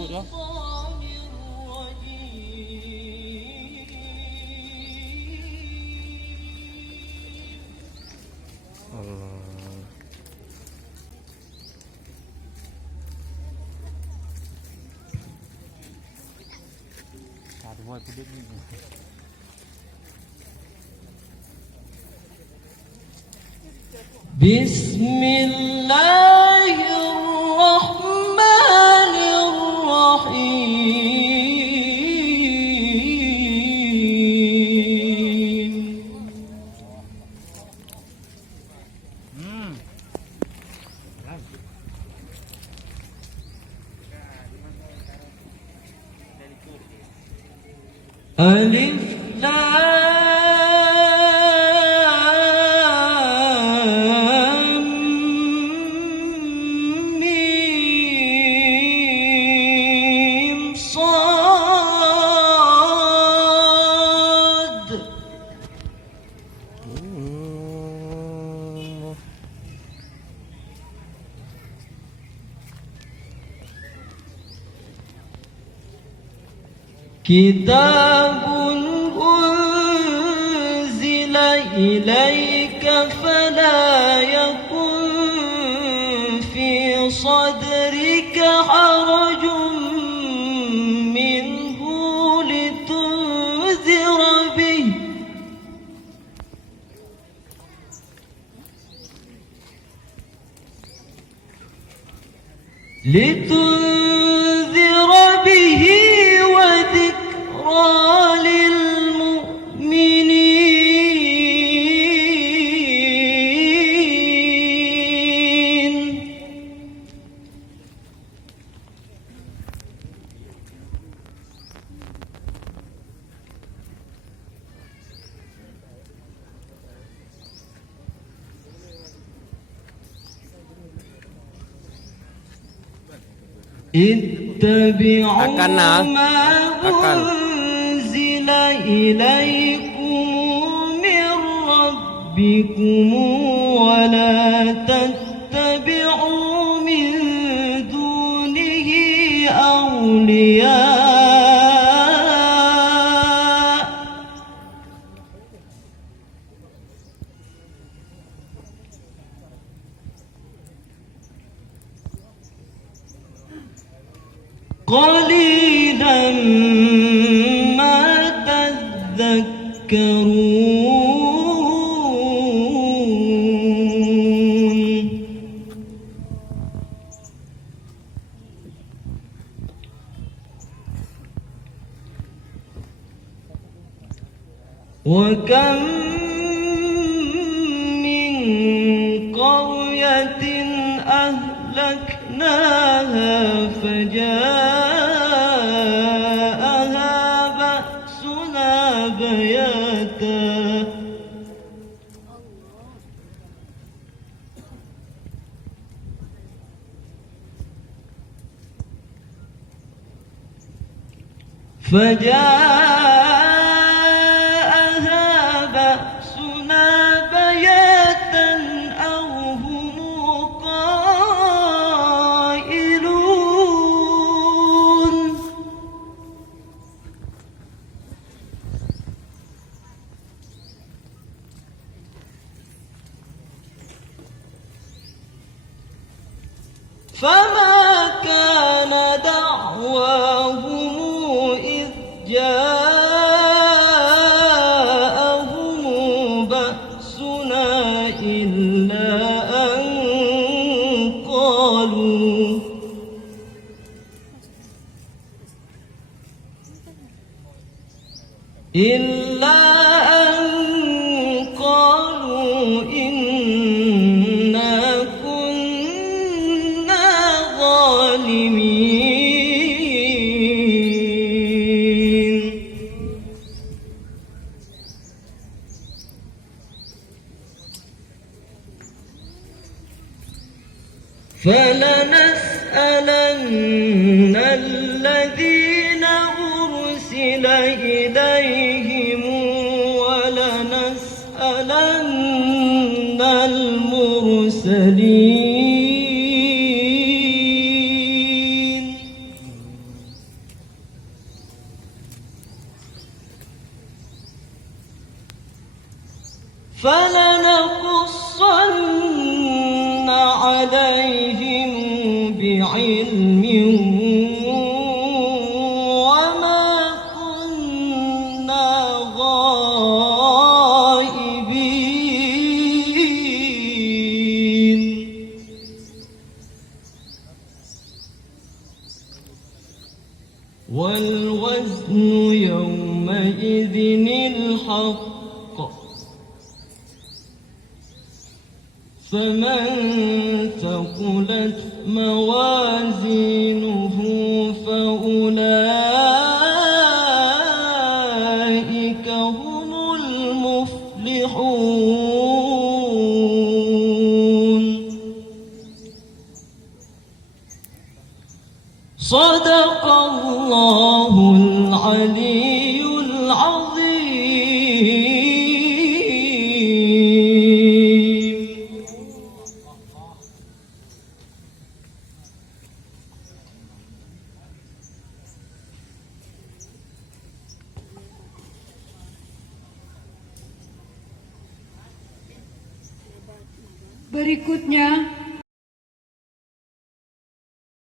sebut tu. Ada buat kudik ni. Bismillahirrahmanirrahim. Alif Lam Mim Shad. Kitabun unzila ilayka fala yakun fi sadrika harajun minhu litunzira bihi للمؤمنين. اتبعوا ما أنزل إليكم من ربكم ولا تتبعوا من دونه أولياء قليلا ما تذكرون. وكم من قرية أهلكناها فجاءها بأسنا بياتا أو هم قائلون. فما كان دعواهم إذ جاءهم بأسنا إلا أن قالوا إنا كنا ظالمين. فلنسألن الذين أرسل إليهم ولنسألن المرسلين. فلنقصن عليهم بعلم وما كنا غائبين والوزن يومئذ الحق فمن ثقلت موازينه فأولئك هم المفلحون صدق الله العلي العظيم. Berikutnya